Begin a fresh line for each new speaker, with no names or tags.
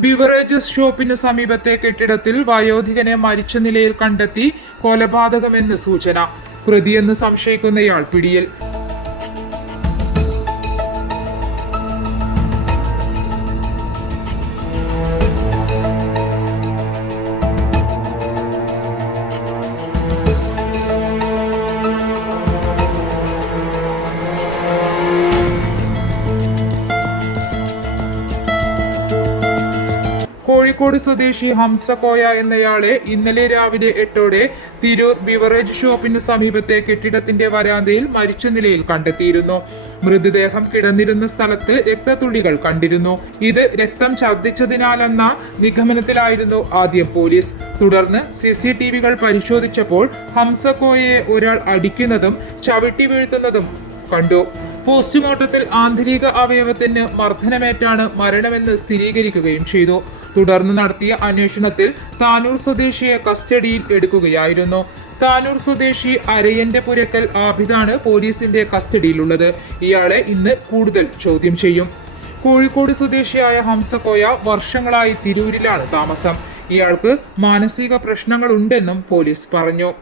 Beverages ഷോപ്പിന് സമീപത്തെ കെട്ടിടത്തിൽ വയോധികനെ മരിച്ച നിലയിൽ കണ്ടെത്തി കൊലപാതകമെന്ന് സൂചന. പ്രതിയെന്ന് സംശയിക്കുന്നയാൾ പിടിയിൽ. കോഴിക്കോട് സ്വദേശി ഹംസ കോയ എന്നയാളെ ഇന്നലെ രാവിലെ എട്ടോടെ തിരൂർ ബിവറേജ് ഷോപ്പിന് സമീപത്തെ കെട്ടിടത്തിന്റെ വരാന്തയിൽ മരിച്ച നിലയിൽ കണ്ടെത്തിയിരുന്നു. മൃതദേഹം കിടന്നിരുന്ന സ്ഥലത്ത് രക്തത്തുള്ളികൾ കണ്ടിരുന്നു. ഇത് രക്തം ഛർദ്ദിച്ചതിനാലെന്ന നിഗമനത്തിലായിരുന്നു ആദ്യം പോലീസ്. തുടർന്ന് സി സി ടി വികൾ പരിശോധിച്ചപ്പോൾ ഹംസക്കോയെ ഒരാൾ അടിക്കുന്നതും ചവിട്ടി വീഴ്ത്തുന്നതും കണ്ടു. പോസ്റ്റ്മോർട്ടത്തിൽ ആന്തരിക അവയവത്തിന് മർദ്ദനമേറ്റാണ് മരണമെന്ന് സ്ഥിരീകരിക്കുകയും ചെയ്തു. തുടർന്ന് നടത്തിയ അന്വേഷണത്തിൽ താനൂർ സ്വദേശിയെ കസ്റ്റഡിയിൽ എടുക്കുകയായിരുന്നു. താനൂർ സ്വദേശി അരയന്റെ പുരക്കൽ ആബിദാണ് പോലീസിന്റെ കസ്റ്റഡിയിലുള്ളത്. ഇയാളെ ഇന്ന് കൂടുതൽ ചോദ്യം ചെയ്യും. കോഴിക്കോട് സ്വദേശിയായ ഹംസകോയ വർഷങ്ങളായി തിരൂരിലാണ് താമസം. ഇയാൾക്ക് മാനസിക പ്രശ്നങ്ങളുണ്ടെന്നും പോലീസ് പറഞ്ഞു.